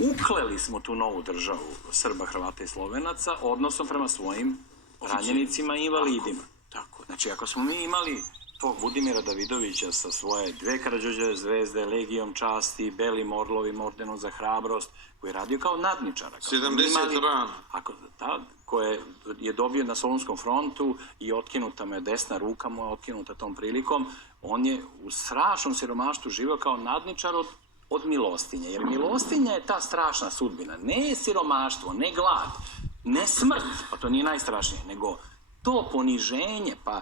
ukleli smo tu novu državu Srba, Hrvata i Slovenaca odnosom prema svojim ranjenicima i invalidima. Znači, ako smo mi imali tog Budimira Davidovića sa svoje 2 Karađorđeve zvezde, Legijom časti, Belim orlovim, ordenom za hrabrost, koji je radio kao nadničar. 70 rana. Koje je dobio na Solunskom frontu i otkinuta mu je desna ruka, mu je otkinuta tom prilikom. On je u strašnom siromaštvu živio kao nadničar od milostinje. Jer milostinja je ta strašna sudbina. Ne siromaštvo, ne glad, ne smrt, pa to nije najstrašnije, nego to poniženje, pa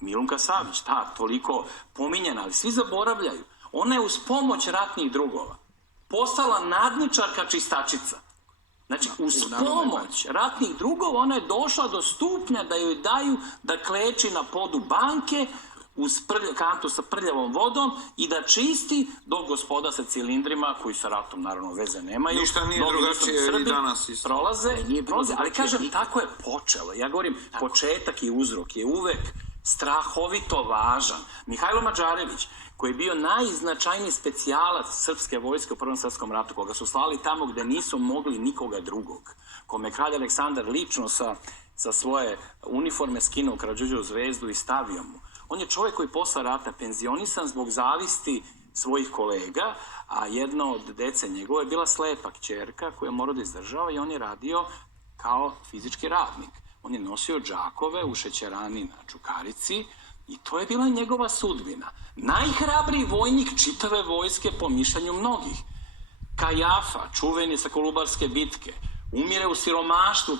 Milunka Savić, ta toliko pominjena, ali svi zaboravljaju. Ona je uz pomoć ratnih drugova postala nadničarka čistačica. Znači, uz pomoć ratnih drugova ona je došla do stupnja da joj daju da kleči na podu banke uz kantu sa prljavom vodom i da čisti dok gospoda sa cilindrima, koji sa ratom naravno veze nemaju, ništa nije drugačije i danas isto. Prolaze, ali kažem, tako je počelo. Ja govorim, početak i uzrok je uvek strahovito važan. Mihajlo Mađarević, koji je bio najznačajniji specijalac srpske vojske u Prvom svetskom ratu, koga su slali tamo gde nisu mogli nikoga drugog, kome je kralj Aleksandar lično sa svoje uniforme skinuo Karađorđevu zvezdu i stavio mu. On je čovjek koji posle rata penzionisan zbog zavisti svojih kolega, a jedna od dece njegove je bila slepa kćerka koju je morao da izdržava i on je radio kao fizički radnik. On je nosio džakove u šećerani na Čukarici i to je bila njegova sudbina. Najhrabriji vojnik čitave vojske po mišljenju mnogih. Kajafa, čuveni sa Kolubarske bitke, umire u siromaštvu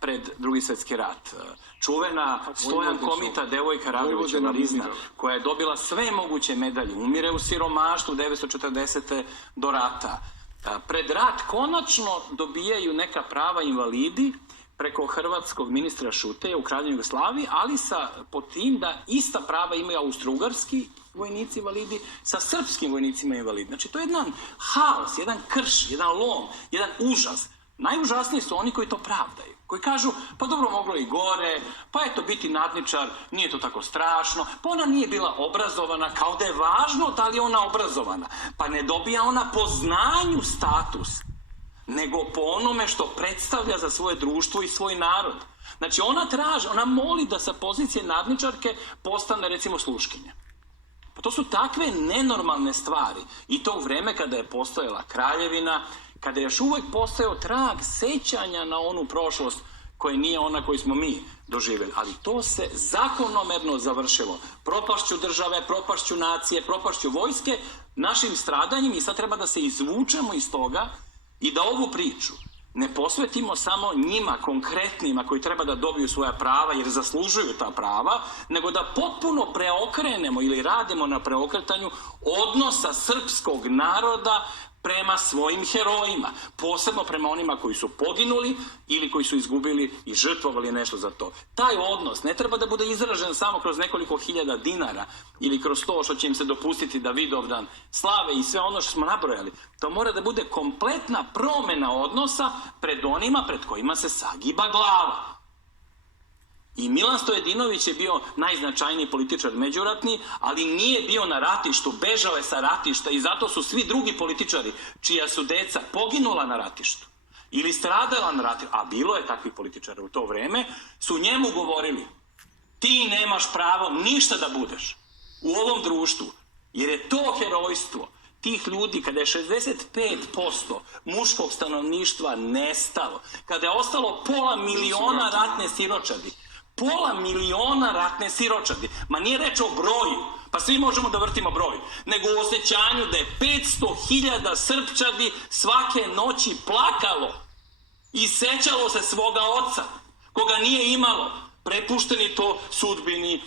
pred Drugi svjetski rat. Čuvena Stojan Komita, devojka Radovića Marizna, koja je dobila sve moguće medalje, umire u siromaštvu 1940. do rata. Pred rat konačno dobijaju neka prava invalidi preko hrvatskog ministra Šuteja u Kraljevini Jugoslaviji, ali pod tim da ista prava imaju austrougarski vojnici invalidi sa srpskim vojnicima invalidi. Znači, to je jedan haos, jedan krš, jedan lom, jedan užas. Najužasniji su oni koji to pravdaju, koji kažu, pa dobro, moglo i gore, pa eto, biti nadničar, nije to tako strašno, pa ona nije bila obrazovana, kao da je važno da li je ona obrazovana, pa ne dobija ona po znanju status, nego po onome što predstavlja za svoje društvo i svoj narod. Znači, ona moli da sa pozicije nadničarke postane, recimo, sluškinja. Pa to su takve nenormalne stvari. I to u vreme kada je postojala kraljevina, kada je još uvek postojao trag sećanja na onu prošlost koja nije ona koju smo mi doživjeli. Ali to se zakonomerno završilo. Propašću države, propašću nacije, propašću vojske, našim stradanjem, i sad treba da se izvučemo iz toga i da ovu priču ne posvetimo samo njima konkretnima koji treba da dobiju svoja prava jer zaslužuju ta prava, nego da potpuno preokrenemo ili radimo na preokretanju odnosa srpskog naroda prema svojim herojima, posebno prema onima koji su poginuli ili koji su izgubili i žrtvovali nešto za to. Taj odnos ne treba da bude izražen samo kroz nekoliko hiljada dinara ili kroz to što će im se dopustiti da Vidovdan slave i sve ono što smo nabrojali. To mora da bude kompletna promena odnosa pred onima pred kojima se sagiba glava. I Milan Stojadinović je bio najznačajniji političar međuratni, ali nije bio na ratištu, bežao je sa ratišta i zato su svi drugi političari čija su deca poginula na ratištu ili stradala na ratištu, a bilo je takvih političara u to vreme, su njemu govorili: ti nemaš pravo ništa da budeš u ovom društvu, jer je to herojstvo tih ljudi, kada je 65% muškog stanovništva nestalo, kada je ostalo pola miliona ratne siročadi, pola miliona ratne siročadi. Ma nije reč o broju, pa svi možemo da vrtimo broj, nego u osjećanju da je 500.000 Srpčadi svake noći plakalo i sećalo se svoga oca, koga nije imalo, prepušteni to sudbini,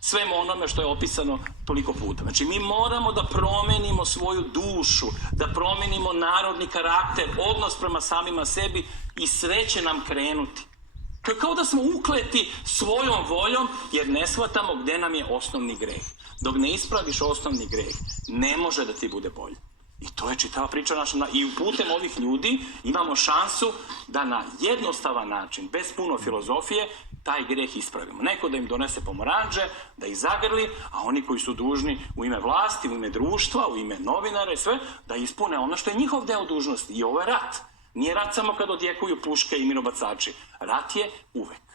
svemu onome što je opisano toliko puta. Znači, mi moramo da promenimo svoju dušu, da promenimo narodni karakter, odnos prema samima sebi i sve će nam krenuti. To je kao da smo ukleti svojom voljom jer ne shvatamo gde nam je osnovni greh. Dok ne ispraviš osnovni greh, ne može da ti bude bolje. I to je čitava priča naša. I putem ovih ljudi imamo šansu da na jednostavan način, bez puno filozofije, taj greh ispravimo. Neko da im donese pomoranđe, da ih zagrli, a oni koji su dužni u ime vlasti, u ime društva, u ime novinara i sve, da ispune ono što je njihov deo dužnosti. I ovo je rat. Nije rat samo kad odjekuju puške i minobacači. Rat je uvek.